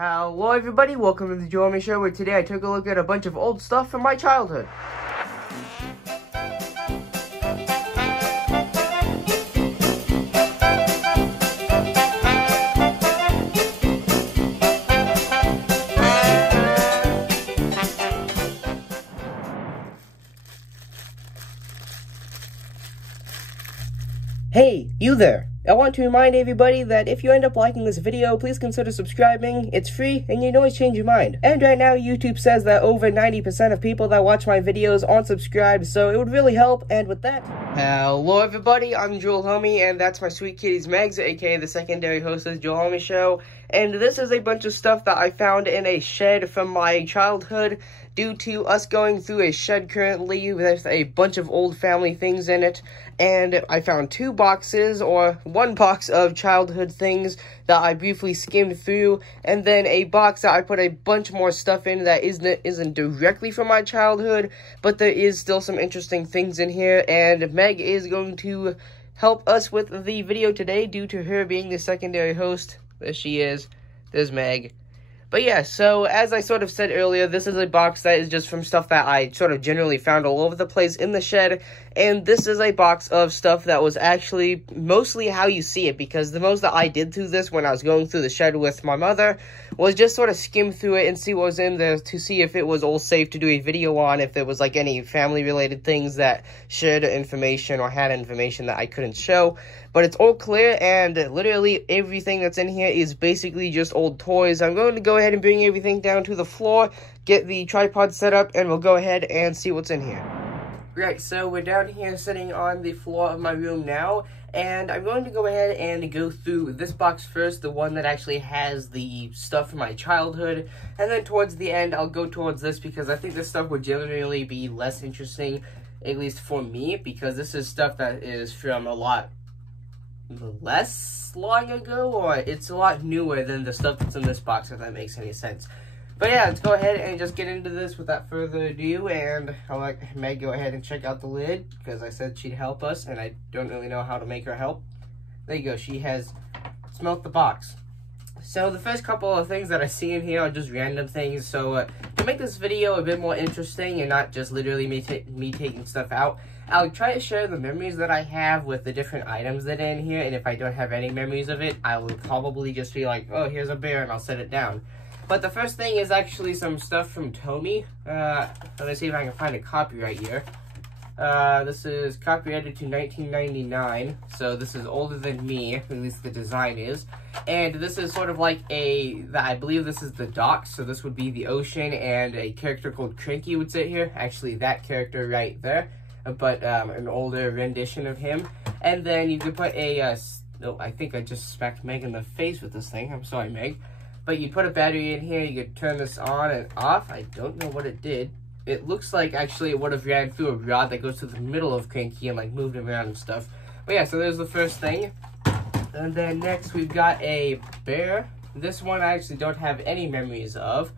Hello everybody, welcome to the Joe Army Show, where today I took a look at a bunch of old stuff from my childhood. Hey, you there! I want to remind everybody that if you end up liking this video, please consider subscribing. It's free, and you can always change your mind. And right now, YouTube says that over 90% of people that watch my videos aren't subscribed, so it would really help, and with that... Hello everybody, I'm Joel Homie, and that's my sweet kitties Megs, aka the secondary host of the Joel Homie Show. And this is a bunch of stuff that I found in a shed from my childhood, due to us going through a shed currently with a bunch of old family things in it. And I found two boxes, or one box of childhood things that I briefly skimmed through, and then a box that I put a bunch more stuff in that isn't directly from my childhood, but there is still some interesting things in here, and Meg is going to help us with the video today due to her being the secondary host. There she is. There's Meg. But yeah, so as I sort of said earlier, this is a box that is just from stuff that I sort of generally found all over the place in the shed, and this is a box of stuff that was actually mostly how you see it, because the most that I did through this when I was going through the shed with my mother was just sort of skim through it and see what was in there to see if it was all safe to do a video on, if there was like any family-related things that shared information or had information that I couldn't show. But it's all clear, and literally everything that's in here is basically just old toys. I'm going to go ahead and bring everything down to the floor, get the tripod set up, and we'll go ahead and see what's in here. Right, so we're down here sitting on the floor of my room now, and I'm going to go ahead and go through this box first, the one that actually has the stuff from my childhood, and then towards the end I'll go towards this, because I think this stuff would generally be less interesting, at least for me, because this is stuff that is from a lot less long ago, or it's a lot newer than the stuff that's in this box, if that makes any sense. But yeah, let's go ahead and just get into this without further ado, and I'll let Meg go ahead and check out the lid, because I said she'd help us, and I don't really know how to make her help. There you go, she has smelt the box. So the first couple of things that I see in here are just random things, so to make this video a bit more interesting and not just literally me taking stuff out, I'll try to share the memories that I have with the different items that are in here, and if I don't have any memories of it, I will probably just be like, oh, here's a bear, and I'll set it down. But the first thing is actually some stuff from Tomy. Let me see if I can find a copyright here. This is copyrighted to 1999, so this is older than me, at least the design is. And this is sort of like I believe this is the docks, so this would be the ocean, and a character called Cranky would sit here. Actually, that character right there, but an older rendition of him. And then you could put a, oh, I think I just smacked Meg in the face with this thing. I'm sorry, Meg. But you put a battery in here, you could turn this on and off. I don't know what it did. It looks like actually it would have ran through a rod that goes to the middle of Cranky and like moved him around and stuff. But yeah, so there's the first thing. And then next we've got a bear. This one I actually don't have any memories of.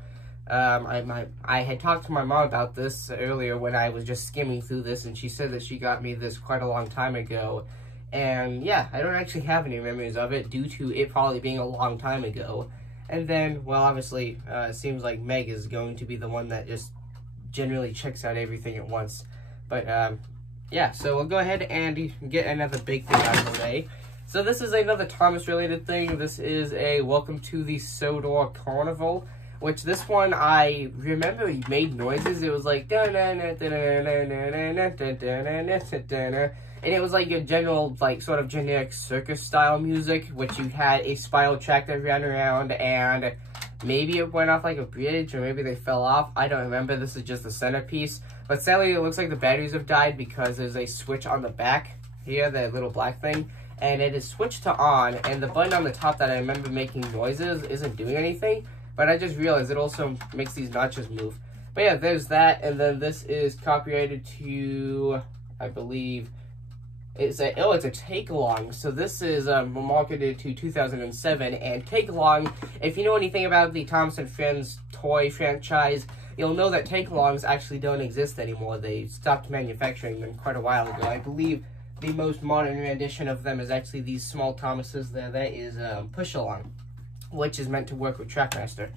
I had talked to my mom about this earlier when I was just skimming through this, and she said that she got me this quite a long time ago. And yeah, I don't actually have any memories of it due to it probably being a long time ago. And then, well, obviously, it seems like Meg is going to be the one that just generally checks out everything at once. But, yeah, so we'll go ahead and get another big thing out of the way. So this is another Thomas-related thing. This is a Welcome to the Sodor Carnival, which this one, I remember he made noises. It was like, and it was like your general, like, sort of generic circus-style music, which you had a spiral track that ran around, and maybe it went off like a bridge, or maybe they fell off. I don't remember. This is just the centerpiece. But sadly, it looks like the batteries have died because there's a switch on the back here, that little black thing, and it is switched to on, and the button on the top that I remember making noises isn't doing anything, but I just realized it also makes these notches move. But yeah, there's that, and then this is copyrighted to, I believe... it's a take-along, so this is marketed to 2007, and take-along, if you know anything about the Thomas & Friends toy franchise, you'll know that take-alongs actually don't exist anymore. They stopped manufacturing them quite a while ago. I believe the most modern rendition of them is actually these small Thomases there. That is push-along. which is meant to work with Trackmaster.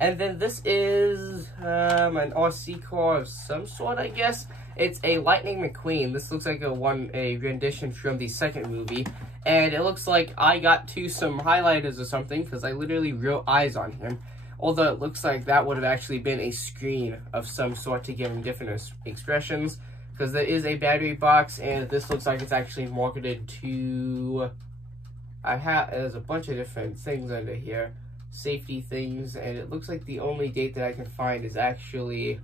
And then this is an RC car of some sort, I guess. It's a Lightning McQueen. This looks like a rendition from the second movie. And it looks like I got to some highlighters or something, because I literally wrote eyes on him. Although it looks like that would have actually been a screen of some sort to give him different expressions. Because there is a battery box, and this looks like it's actually marketed to... there's a bunch of different things under here. Safety things, and it looks like the only date that I can find is actually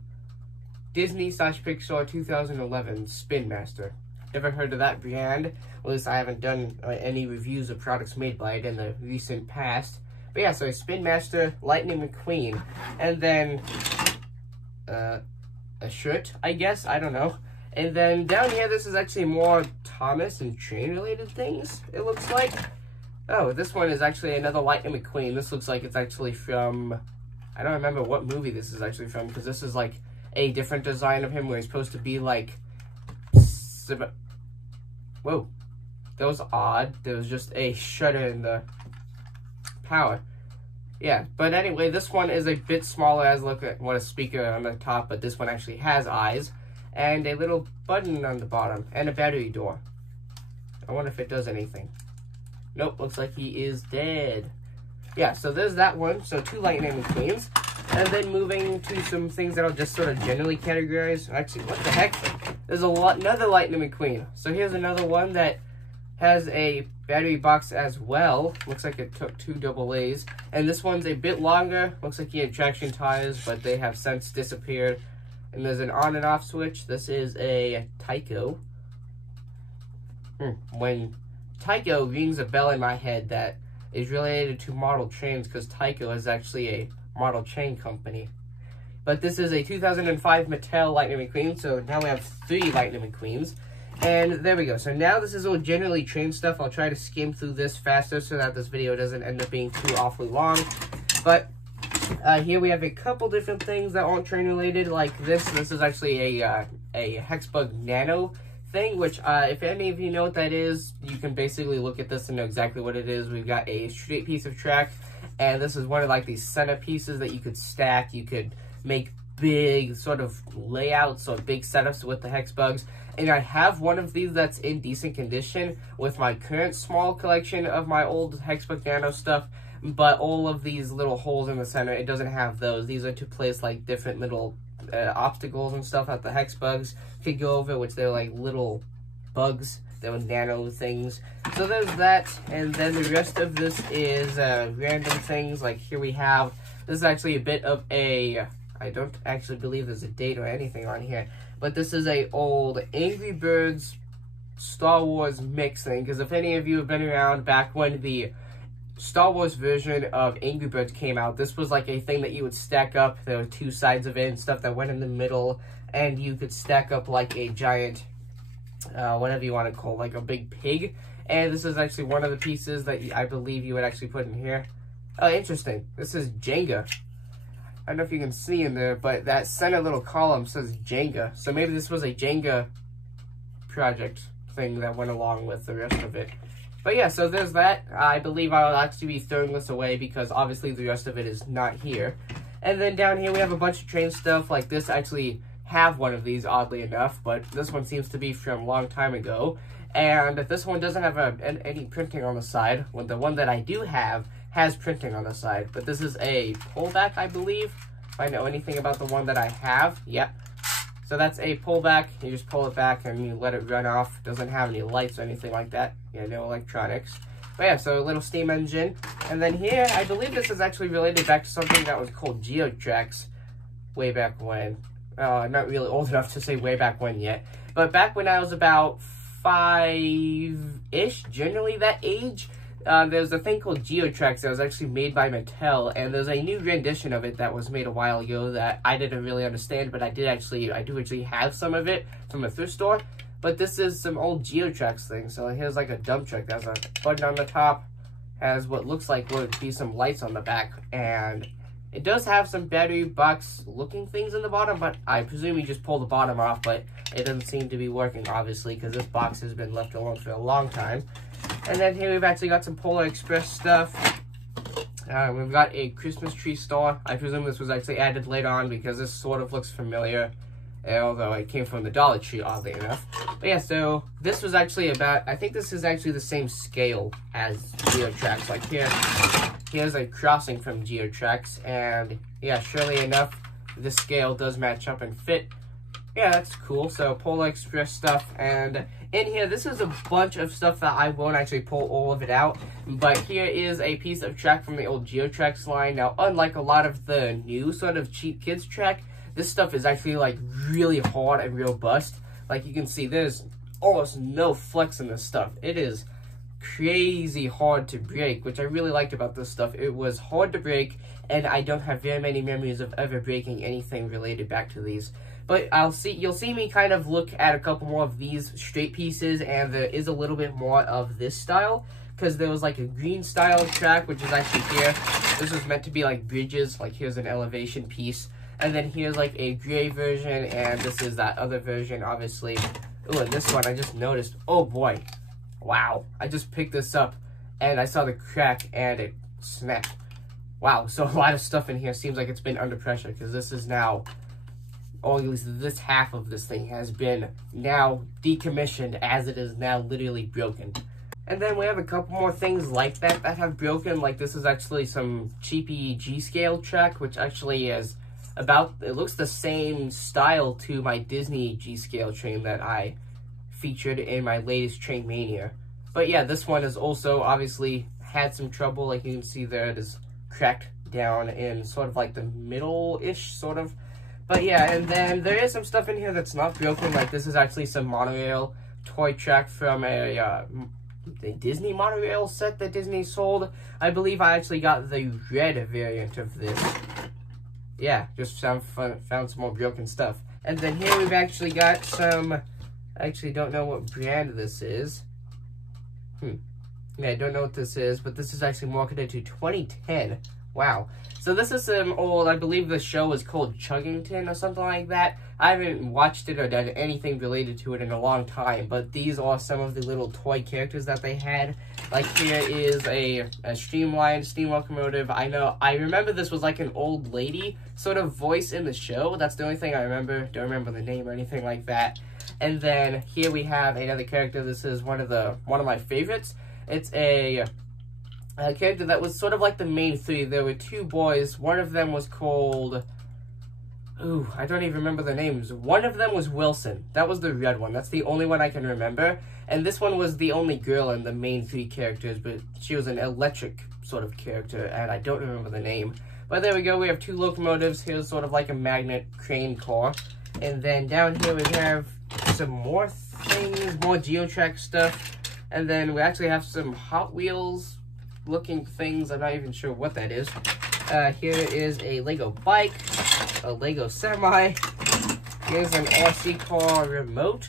Disney/Pixar 2011 Spin Master. Never heard of that brand. At least I haven't done any reviews of products made by it in the recent past. But yeah, so Spin Master, Lightning McQueen, and then a shirt, I guess. I don't know. And then down here, this is actually more Thomas and train related things, it looks like. Oh, this one is actually another Lightning McQueen. This looks like it's actually from, I don't remember what movie this is actually from, because this is like a different design of him where he's supposed to be like, whoa, that was odd. There was just a shutter in the power. Yeah, but anyway, this one is a bit smaller as look at what a speaker on the top, but this one actually has eyes and a little button on the bottom and a battery door. I wonder if it does anything. Nope, looks like he is dead. Yeah, so there's that one. So 2 Lightning McQueens. And then moving to some things that I'll just sort of generally categorize. Actually, what the heck? There's another Lightning McQueen. So here's another one that has a battery box as well. Looks like it took 2 AA's. And this one's a bit longer. Looks like he had traction tires, but they have since disappeared. And there's an on and off switch. This is a Tyco. When Tyco rings a bell in my head that is related to model trains, because Tyco is actually a model train company. But this is a 2005 Mattel Lightning McQueen, so now we have 3 Lightning McQueens. And there we go. So now this is all generally train stuff. I'll try to skim through this faster so that this video doesn't end up being too awfully long. But here we have a couple different things that aren't train related, like this. This is actually a Hexbug Nano thing, which if any of you know what that is, you can basically look at this and know exactly what it is. We've got a straight piece of track, and this is one of like these center pieces that you could stack. You could make big sort of layouts or big setups with the Hexbugs, and I have one of these that's in decent condition with my current small collection of my old Hexbug Nano stuff. But all of these little holes in the center, it doesn't have those. These are to place like different little obstacles and stuff that the Hexbugs could go over, which they're like little bugs. They're nano things. So there's that, and then the rest of this is random things. Like here we have, this is actually a bit of a, I don't actually believe there's a date or anything on here, but this is a old Angry Birds Star Wars mix thing, because if any of you have been around back when the Star Wars version of Angry Birds came out, this was like a thing that you would stack up. There were 2 sides of it and stuff that went in the middle, and you could stack up like a giant, whatever you want to call it, like a big pig. And this is actually one of the pieces that I believe you would actually put in here. Oh, interesting. This is Jenga. I don't know if you can see in there, but that center little column says Jenga. So maybe this was a Jenga project thing that went along with the rest of it. But yeah, so there's that. I believe I'll actually be throwing this away because obviously the rest of it is not here. And then down here we have a bunch of train stuff. Like this, I actually have one of these, oddly enough, but this one seems to be from a long time ago. And this one doesn't have any printing on the side. Well, the one that I do have has printing on the side. But this is a pullback, I believe. If I know anything about the one that I have, yep. So that's a pullback. You just pull it back and you let it run off. Doesn't have any lights or anything like that. Yeah, no electronics. But yeah, so a little steam engine. And then here, I believe this is actually related back to something that was called GeoTrax way back when. Not really old enough to say way back when yet. But back when I was about 5-ish, generally that age, there's a thing called GeoTrax that was actually made by Mattel, and there's a new rendition of it that was made a while ago that I didn't really understand, but I do actually have some of it from a thrift store. But this is some old GeoTrax thing. So here's like a dump truck that has a button on the top, has what looks like would be some lights on the back, and it does have some battery box looking things in the bottom, but I presume you just pull the bottom off, but it doesn't seem to be working, obviously, because this box has been left alone for a long time. And then here we've actually got some Polar Express stuff. We've got a Christmas tree store. I presume this was actually added later on because this sort of looks familiar, although it came from the Dollar Tree, oddly enough. But yeah, so this was actually about, I think this is actually the same scale as GeoTrax. Like here's a crossing from GeoTrax, and yeah, surely enough, this scale does match up and fit. Yeah, that's cool. So Polar Express stuff, and in here, this is a bunch of stuff that I won't actually pull all of it out, but here is a piece of track from the old GeoTrax line. Now, unlike a lot of the new sort of cheap kids track, this stuff is actually like really hard and robust. Like you can see, there's almost no flex in this stuff. It is crazy hard to break, which I really liked about this stuff. It was hard to break, and I don't have very many memories of ever breaking anything related back to these. But you'll see me kind of look at a couple more of these straight pieces, and there is a little bit more of this style, because there was like a green style track, which is actually here. This was meant to be like bridges, like here's an elevation piece, and then here's like a gray version, and this is that other version, obviously. Oh, and this one I just noticed, oh boy, wow, I just picked this up, and I saw the crack, and it snapped. Wow, so a lot of stuff in here seems like it's been under pressure, because this is now, or at least this half of this thing has been now decommissioned, as it is now literally broken. And then we have a couple more things like that that have broken. Like this is actually some cheapy G-scale track, which actually is about, it looks the same style to my Disney G-scale train that I featured in my latest Train Mania. But yeah, this one has also obviously had some trouble. Like you can see there, it is cracked down in sort of like the middle-ish sort of. But yeah, and then there is some stuff in here that's not broken. Like this is actually some monorail toy track from a Disney monorail set that Disney sold. I believe I actually got the red variant of this. Yeah, just found some more broken stuff. And then here we've actually got some, I actually don't know what brand this is. Yeah, I don't know what this is, but this is actually marketed to 2010. Wow. So this is some old, I believe the show was called Chuggington or something like that. I haven't watched it or done anything related to it in a long time, but these are some of the little toy characters that they had. Like here is a streamlined steam locomotive. I remember this was like an old lady sort of voice in the show. That's the only thing I remember. Don't remember the name or anything like that. And then here we have another character. This is one of my favorites. It's a character that was sort of like the main three. There were two boys. One of them was called, ooh, I don't even remember the names. One of them was Wilson. That was the red one. That's the only one I can remember. And this one was the only girl in the main three characters, but she was an electric sort of character, and I don't remember the name. But there we go. We have two locomotives. Here's sort of like a magnet crane car. And then down here we have some more things, more GeoTrax stuff. And then we actually have some Hot Wheels looking things. I'm not even sure what that is. Here is a Lego bike, a Lego semi. Here's an RC car remote.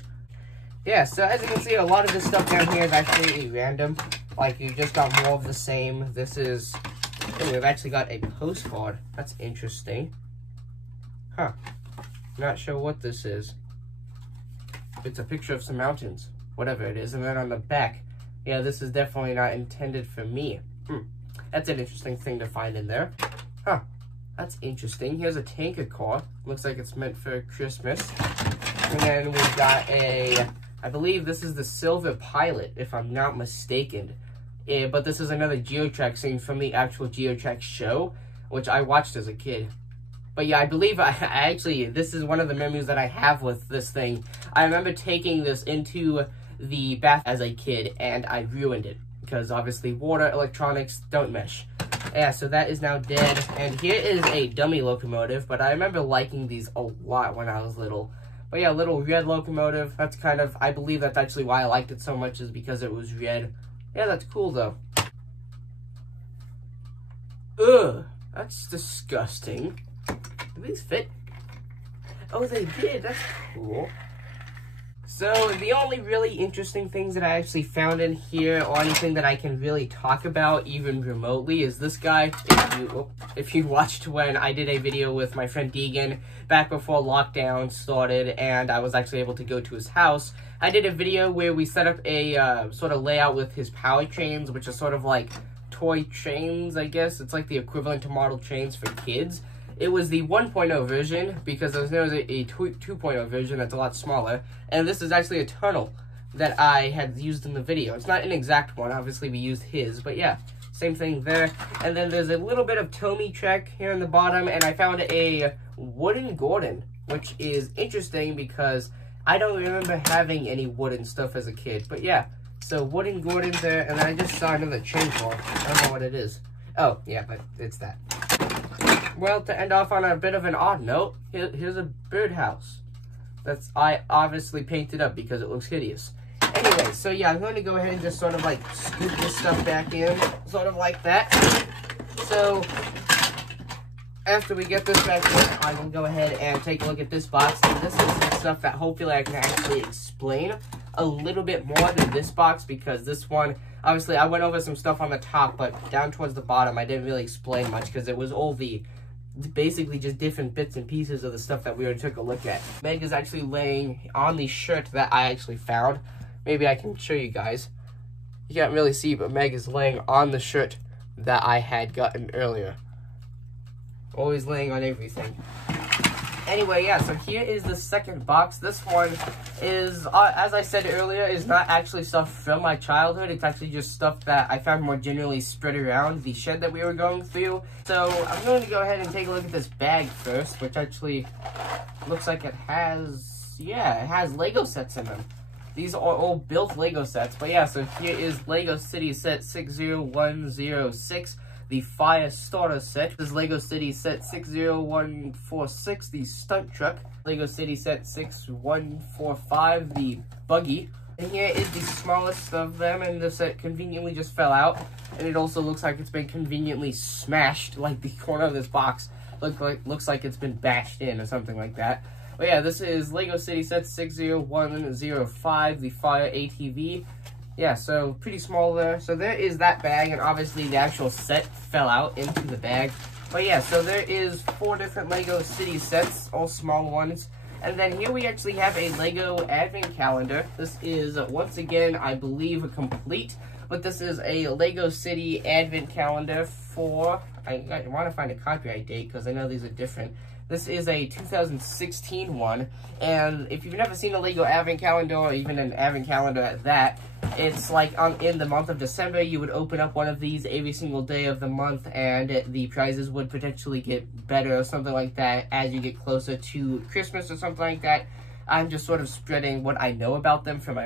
Yeah, so as you can see, a lot of this stuff down here is actually random. Like, you just got more of the same. This is, oh, we've actually got a postcard. That's interesting. Huh. Not sure what this is. It's a picture of some mountains, whatever it is. And then on the back, yeah, this is definitely not intended for me. That's an interesting thing to find in there. Huh. That's interesting. Here's a tanker car. Looks like it's meant for Christmas. And then we've got a, I believe this is the Silver Pilot, if I'm not mistaken. But this is another GeoTrax scene from the actual GeoTrax show, which I watched as a kid. But yeah, I believe I actually, this is one of the memories that I have with this thing. I remember taking this into the bath as a kid, and I ruined it. Because obviously water, electronics don't mesh. Yeah, so that is now dead. And here is a dummy locomotive, but I remember liking these a lot when I was little. But yeah, little red locomotive. That's kind of, I believe that's actually why I liked it so much, is because it was red. Yeah, that's cool though. Ugh, that's disgusting. Do these fit? Oh, they did. That's cool. So, the only really interesting things that I actually found in here, or anything that I can really talk about, even remotely, is this guy. If you watched when I did a video with my friend Deegan, back before lockdown started, and I was actually able to go to his house, I did a video where we set up a sort of layout with his powertrains, which are sort of like toy trains, I guess. It's like the equivalent to model trains for kids. It was the 1.0 version, because there's a 2.0 version that's a lot smaller. And this is actually a tunnel that I had used in the video. It's not an exact one, obviously we used his, but yeah, same thing there. And then there's a little bit of Tomy Trek here in the bottom, and I found a wooden Gordon, which is interesting because I don't remember having any wooden stuff as a kid. But yeah, so wooden Gordon there, and then I just saw another chain car. I don't know what it is. Oh, yeah, but it's that. Well, to end off on a bit of an odd note, here's a birdhouse. I obviously painted up because it looks hideous. Anyway, so yeah, I'm going to go ahead and just sort of like scoop this stuff back in, sort of like that. So, after we get this back in, I will go ahead and take a look at this box. And this is some stuff that hopefully I can actually explain a little bit more than this box, because this one, obviously I went over some stuff on the top, but down towards the bottom I didn't really explain much because it was all basically just different bits and pieces of the stuff that we already took a look at. Meg is actually laying on the shirt that I actually found. Maybe I can show you guys. You can't really see, but Meg is laying on the shirt that I had gotten earlier. Always laying on everything. Anyway, yeah, so here is the second box. This one is, as I said earlier, is not actually stuff from my childhood. It's actually just stuff that I found more generally spread around the shed that we were going through. So I'm going to go ahead and take a look at this bag first, which actually looks like it has, yeah, it has Lego sets in them. These are all built Lego sets. But yeah, so here is Lego City Set 60106, the Fire Starter Set. This is Lego City Set 60146, the Stunt Truck. Lego City Set 6145, the Buggy. And here is the smallest of them, and the set conveniently just fell out. And it also looks like it's been conveniently smashed, like the corner of this box looks like it's been bashed in or something like that. But yeah, this is Lego City Set 60105, the Fire ATV. Yeah, so pretty small there. So there is that bag, and obviously the actual set fell out into the bag. But yeah, so there is 4 different Lego City sets, all small ones. And then here we actually have a Lego Advent Calendar. This is, once again, I believe a complete, but this is a Lego City Advent Calendar for, I want to find a copyright date because I know these are different. This is a 2016 one, and if you've never seen a Lego Advent Calendar, or even an Advent Calendar at that, it's like in the month of December, you would open up one of these every single day of the month, and the prizes would potentially get better or something like that as you get closer to Christmas or something like that. I'm just sort of spreading what I know about them from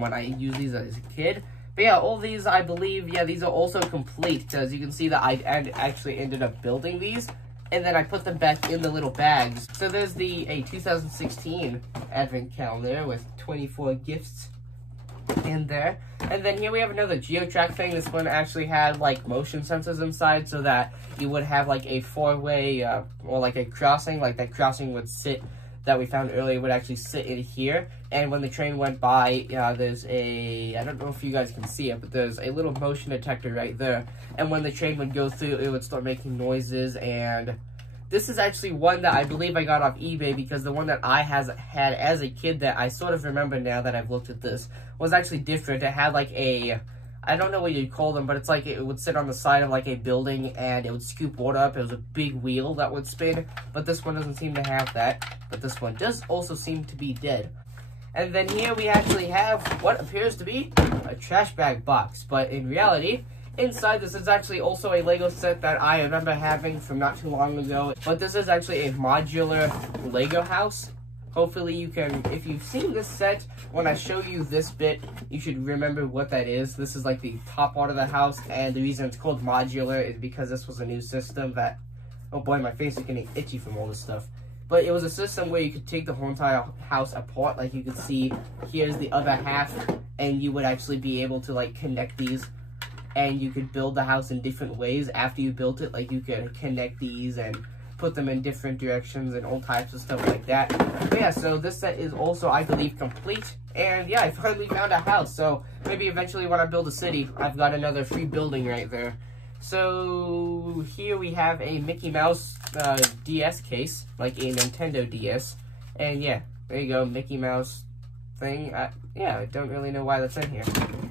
when I used these as a kid. But yeah, all these, I believe, yeah, these are also complete, because you can see that I actually ended up building these. And then I put them back in the little bags. So there's a 2016 Advent Calendar with 24 gifts in there. And then here we have another GeoTrack thing. This one actually had like motion sensors inside, so that you would have like a 4-way or like a crossing, like that crossing would sit, that we found earlier, would actually sit in here. And when the train went by, there's I don't know if you guys can see it, but there's a little motion detector right there. And when the train would go through, it would start making noises. And this is actually one that I believe I got off eBay, because the one that I had as a kid that I sort of remember now that I've looked at this was actually different. It had like I don't know what you'd call them, but it's like it would sit on the side of like a building and it would scoop water up. It was a big wheel that would spin, but this one doesn't seem to have that. But this one does also seem to be dead. And then here we actually have what appears to be a trash bag box, but in reality, inside this is actually also a Lego set that I remember having from not too long ago. But this is actually a modular Lego house. Hopefully you can, if you've seen this set, when I show you this bit, you should remember what that is. This is like the top part of the house, and the reason it's called modular is because this was a new system that, oh boy, my face is getting itchy from all this stuff. But it was a system where you could take the whole entire house apart. Like you could see, here's the other half, and you would actually be able to like connect these, and you could build the house in different ways after you built it. Like you could connect these and put them in different directions and all types of stuff like that. But yeah, so this set is also, I believe, complete. And yeah, I finally found a house. So maybe eventually when I build a city, I've got another free building right there. So here we have a Mickey Mouse DS case, like a Nintendo DS. And yeah, there you go, Mickey Mouse thing. Yeah, I don't really know why that's in here.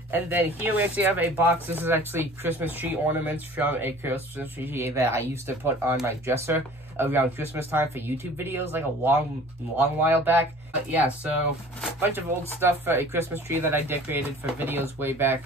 And then here we actually have a box. This is actually Christmas tree ornaments from a Christmas tree that I used to put on my dresser around Christmas time for YouTube videos, like a long while back. But yeah, so a bunch of old stuff for a Christmas tree that I decorated for videos way back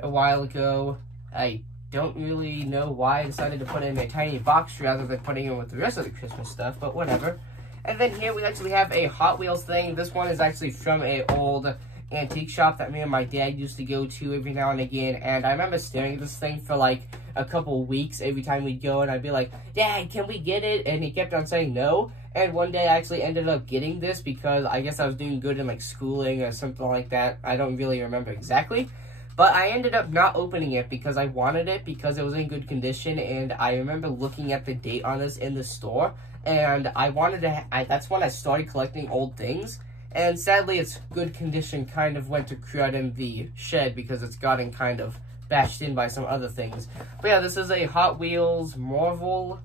a while ago. I don't really know why I decided to put it in a tiny box rather than putting it with the rest of the Christmas stuff, but whatever. And then here we actually have a Hot Wheels thing. This one is actually from a old antique shop that me and my dad used to go to every now and again, and I remember staring at this thing for like a couple weeks every time we'd go, and I'd be like, Dad, can we get it? And he kept on saying no. And one day I actually ended up getting this because I guess I was doing good in like schooling or something like that. I don't really remember exactly. But I ended up not opening it because I wanted it because it was in good condition, and I remember looking at the date on this in the store, and I wanted to, that's when I started collecting old things. And sadly, its good condition kind of went to crud in the shed because it's gotten kind of bashed in by some other things. But yeah, this is a Hot Wheels Marvel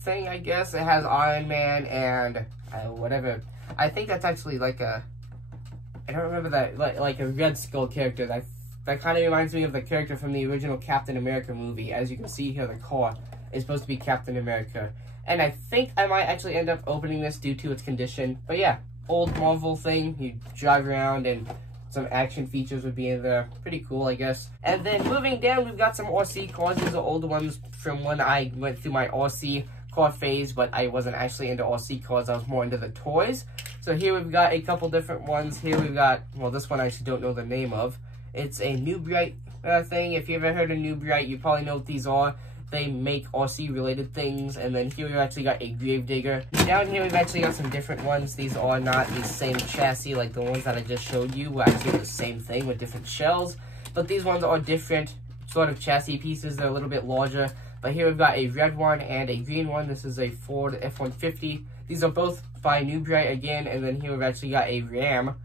thing, I guess. It has Iron Man and whatever. I think that's actually like a, I don't remember that, like a Red Skull character. That kind of reminds me of the character from the original Captain America movie. As you can see here, the car is supposed to be Captain America. And I think I might actually end up opening this due to its condition. But yeah, old Marvel thing. You drive around and some action features would be in there. Pretty cool, I guess. And then moving down, we've got some RC cars. These are old ones from when I went through my RC car phase, but I wasn't actually into RC cars. I was more into the toys. So here we've got a couple different ones. Here we've got, well, this one I actually don't know the name of. It's a New Bright thing. If you ever heard of New Bright, you probably know what these are. They make RC related things. And then here we've actually got a Gravedigger. Down here we've actually got some different ones. These are not the same chassis like the ones that I just showed you. We're actually the same thing with different shells. But these ones are different sort of chassis pieces. They're a little bit larger. But here we've got a red one and a green one. This is a Ford F-150. These are both by New Bright again. And then here we've actually got a Ram.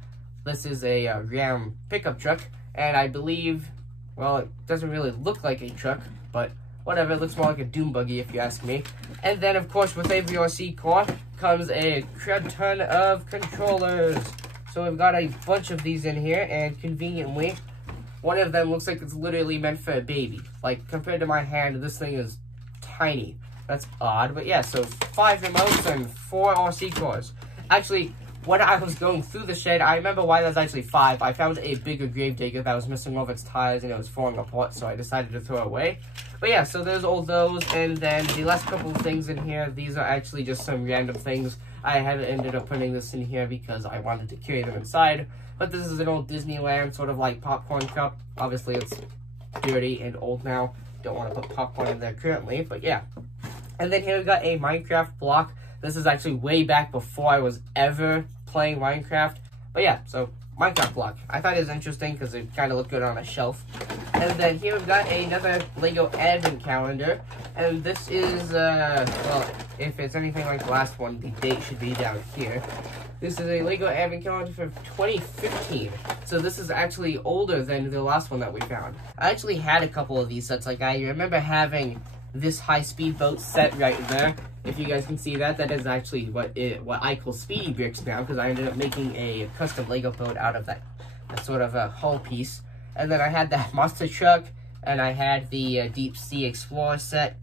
This is a Ram pickup truck. And I believe, well, it doesn't really look like a truck, but whatever, it looks more like a doom buggy if you ask me. And then, of course, with every RC car comes a crud ton of controllers. So we've got a bunch of these in here, and conveniently, one of them looks like it's literally meant for a baby. Like, compared to my hand, this thing is tiny. That's odd, but yeah, so 5 remotes and 4 RC cars. Actually, when I was going through the shed, I remember why there's actually 5. I found a bigger Gravedigger that was missing all of its tires and it was falling apart, so I decided to throw it away. But yeah, so there's all those, and then the last couple of things in here, these are actually just some random things. I had ended up putting this in here because I wanted to carry them inside. But this is an old Disneyland sort of like popcorn cup. Obviously, it's dirty and old now. Don't want to put popcorn in there currently, but yeah. And then here we got a Minecraft block. This is actually way back before I was ever playing Minecraft. But yeah, so Minecraft block. I thought it was interesting because it kind of looked good on a shelf. And then here we've got another Lego Advent Calendar. And this is, well, if it's anything like the last one, the date should be down here. This is a Lego Advent Calendar from 2015. So this is actually older than the last one that we found. I actually had a couple of these sets. Like, I remember having this high-speed boat set right there. If you guys can see that, that is actually what I call Speedy Bricks now, because I ended up making a custom Lego boat out of that sort of a hull piece. And then I had that monster truck, and I had the Deep Sea Explorer set.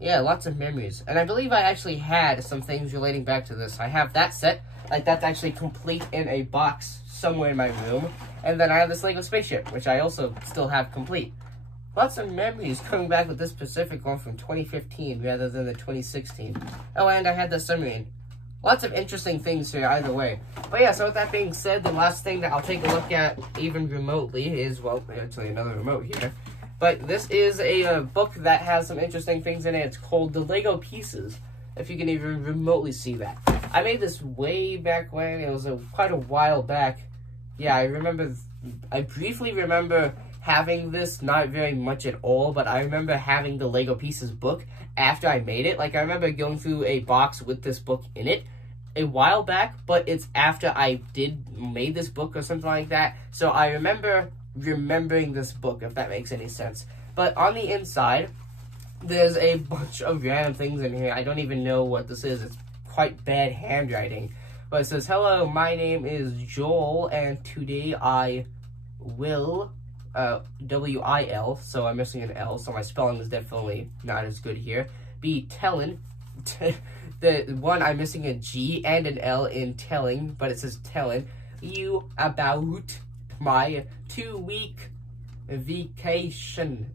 Yeah, lots of memories. And I believe I actually had some things relating back to this. I have that set, like that's actually complete in a box somewhere in my room. And then I have this Lego spaceship, which I also still have complete. Lots of memories coming back with this specific one from 2015 rather than the 2016. Oh, and I had the submarine. Lots of interesting things here either way. But yeah, so with that being said, the last thing that I'll take a look at even remotely is, well, actually another remote here. But this is a book that has some interesting things in it. It's called The Lego Pieces, if you can even remotely see that. I made this way back when. It was quite a while back. Yeah, I briefly remember having this, not very much at all, but I remember having the Lego Pieces book after I made it. Like, I remember going through a box with this book in it a while back, but it's after I made this book or something like that. So I remember remembering this book, if that makes any sense. But on the inside, there's a bunch of random things in here. I don't even know what this is. It's quite bad handwriting. But it says, hello, my name is Joel, and today I will, W-I-L, so I'm missing an L, so my spelling is definitely not as good here, be telling, the one I'm missing a G and an L in telling, but it says telling, you about my 2-week vacation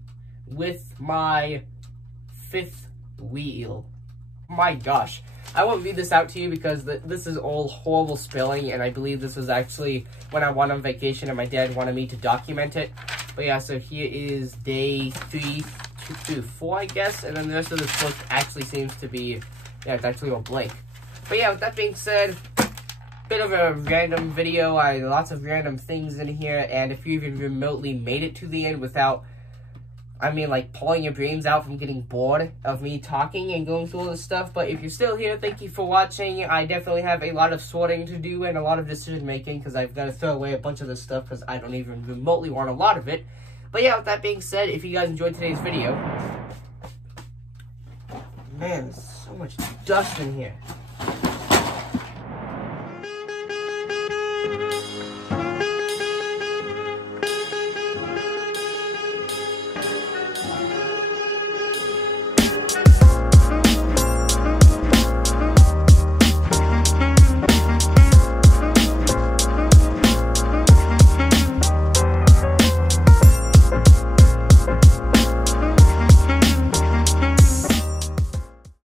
with my 5th wheel. My gosh, I won't read this out to you because this is all horrible spelling, and I believe this was actually when I went on vacation and my dad wanted me to document it. But yeah, so here is day 3 through 4, I guess, and then the rest of this book actually seems to be, yeah, it's actually all blank. But yeah, with that being said, bit of a random video, lots of random things in here, and if you even remotely made it to the end without, I mean, like, pulling your brains out from getting bored of me talking and going through all this stuff. But if you're still here, thank you for watching. I definitely have a lot of sorting to do and a lot of decision making because I've got to throw away a bunch of this stuff because I don't even remotely want a lot of it. But yeah, with that being said, if you guys enjoyed today's video... Man, there's so much dust in here.